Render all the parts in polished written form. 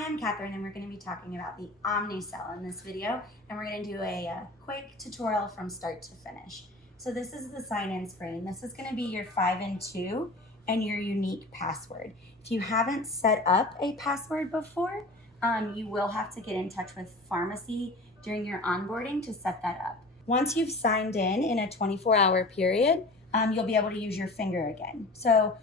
Hi, I'm Catherine, and we're going to be talking about the Omnicell in this video, and we're going to do a quick tutorial from start to finish. So this is the sign-in screen. This is going to be your 5 and 2 and your unique password. If you haven't set up a password before, you will have to get in touch with pharmacy during your onboarding to set that up. Once you've signed in a 24-hour period, you'll be able to use your finger again. So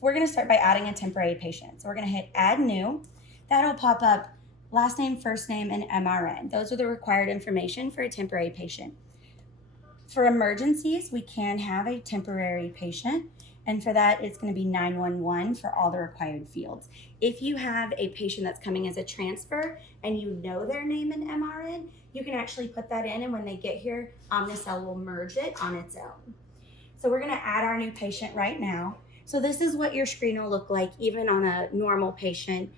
we're going to start by adding a temporary patient. So we're going to hit Add New. That'll pop up last name, first name, and MRN. Those are the required information for a temporary patient. For emergencies, we can have a temporary patient, and for that, it's going to be 911 for all the required fields. If you have a patient that's coming as a transfer and you know their name and MRN, you can actually put that in, and when they get here, Omnicell will merge it on its own. So we're going to add our new patient right now. So this is what your screen will look like even on a normal patient.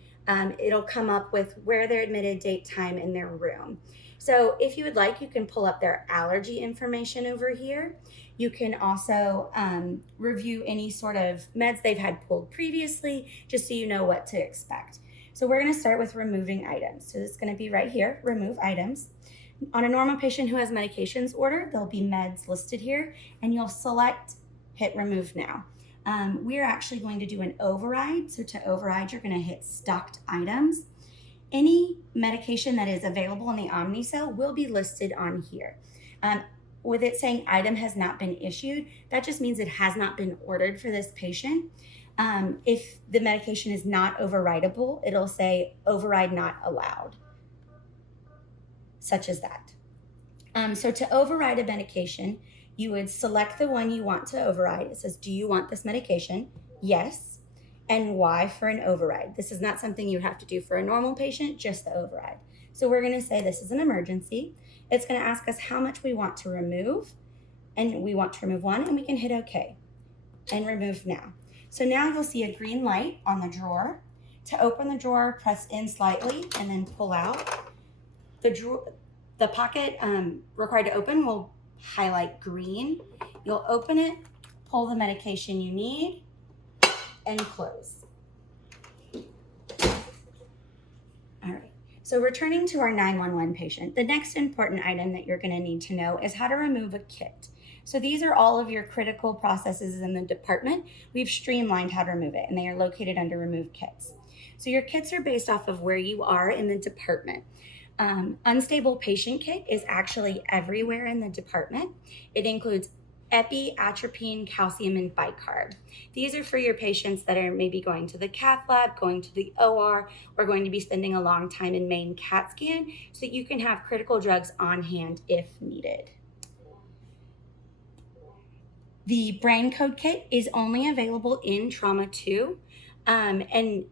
It'll come up with where they're admitted, date, time, and their room. So if you would like, you can pull up their allergy information over here. You can also review any sort of meds they've had pulled previously, just so you know what to expect. So we're going to start with removing items. So it's going to be right here, remove items. On a normal patient who has medications ordered, there'll be meds listed here, and you'll select, hit remove now. We're actually going to do an override. So to override, you're going to hit stocked items. Any medication that is available in the Omnicell will be listed on here. With it saying item has not been issued, that just means it has not been ordered for this patient. If the medication is not overridable, it'll say override not allowed, such as that. So to override a medication, you would select the one you want to override. It says, do you want this medication? Yes. And why for an override? This is not something you have to do for a normal patient, just the override. So we're going to say this is an emergency. It's going to ask us how much we want to remove, and we want to remove 1, and we can hit OK and remove now. So now you'll see a green light on the drawer. To open the drawer, press in slightly and then pull out. The pocket required to open will highlight green. You'll open it, pull the medication you need, and close. All right, so returning to our 911 patient, the next important item that you're going to need to know is how to remove a kit. So these are all of your critical processes in the department. We've streamlined how to remove it, and they are located under Remove Kits. So your kits are based off of where you are in the department. Unstable patient kit is actually everywhere in the department. It includes epi, atropine, calcium, and bicarb. These are for your patients that are maybe going to the cath lab, going to the OR, or going to be spending a long time in main CAT scan, so that you can have critical drugs on hand if needed. The brain code kit is only available in trauma 2, and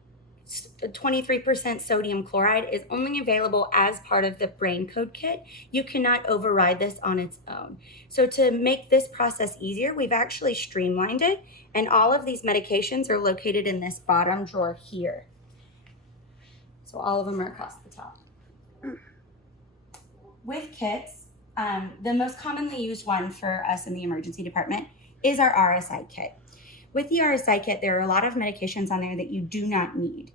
23% sodium chloride is only available as part of the brain code kit. You cannot override this on its own. So to make this process easier, we've actually streamlined it, and all of these medications are located in this bottom drawer here. So all of them are across the top. With kits, the most commonly used one for us in the emergency department is our RSI kit. With the RSI kit, there are a lot of medications on there that you do not need.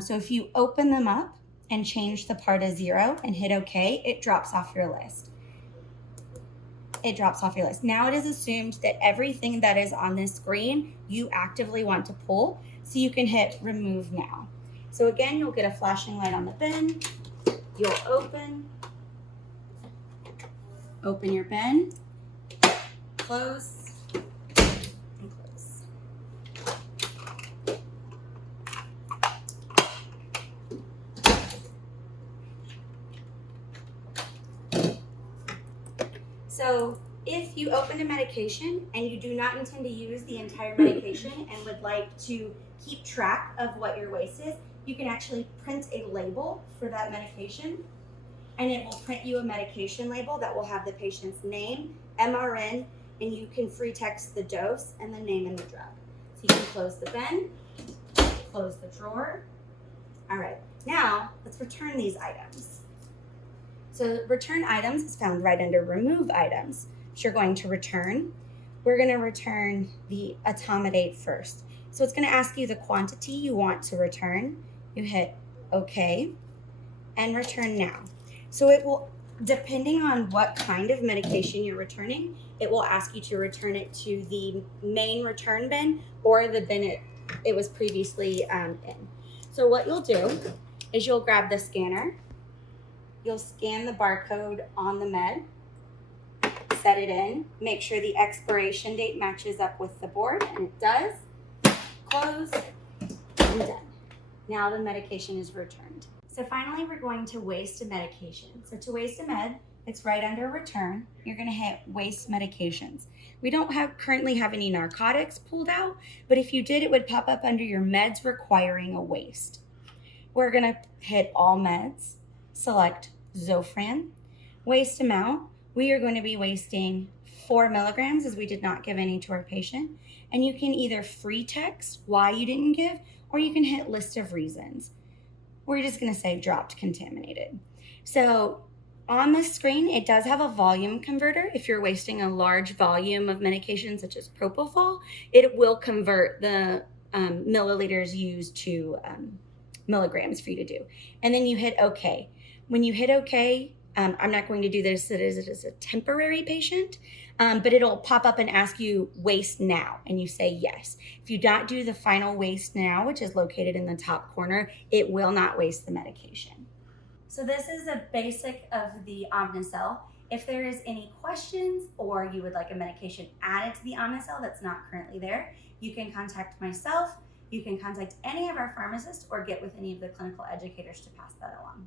So if you open them up and change the part to 0 and hit OK, it drops off your list. It drops off your list. Now it is assumed that everything that is on this screen you actively want to pull, so you can hit remove now. So again, you'll get a flashing light on the bin. You'll open your bin, close, and close. So if you open a medication and you do not intend to use the entire medication and would like to keep track of what your waste is, you can actually print a label for that medication, and it will print you a medication label that will have the patient's name, MRN, and you can free text the dose and the name and the drug. So you can close the bin, close the drawer. All right, now let's return these items. So return items is found right under remove items, which you're going to return. We're going to return the etomidate first. So it's going to ask you the quantity you want to return. You hit okay, and return now. So it will, depending on what kind of medication you're returning, it will ask you to return it to the main return bin or the bin it was previously in. So what you'll do is you'll grab the scanner, you'll scan the barcode on the med, set it in, make sure the expiration date matches up with the board, and it does. Close, and done. Now the medication is returned. So finally, we're going to waste a medication. So to waste a med, it's right under return. You're gonna hit waste medications. We don't currently have any narcotics pulled out, but if you did, it would pop up under your meds requiring a waste. We're gonna hit all meds, select Zofran. Waste amount, we are going to be wasting 4 milligrams as we did not give any to our patient. And you can either free text why you didn't give, or you can hit list of reasons. We're just gonna say dropped contaminated. So on the screen, it does have a volume converter. If you're wasting a large volume of medication such as propofol, it will convert the milliliters used to milligrams for you to do. And then you hit okay. When you hit okay, I'm not going to do this as a temporary patient, but it'll pop up and ask you waste now, and you say yes. If you don't do the final waste now, which is located in the top corner, it will not waste the medication. So this is a basic of the Omnicell. If there is any questions or you would like a medication added to the Omnicell that's not currently there, you can contact myself, you can contact any of our pharmacists, or get with any of the clinical educators to pass that along.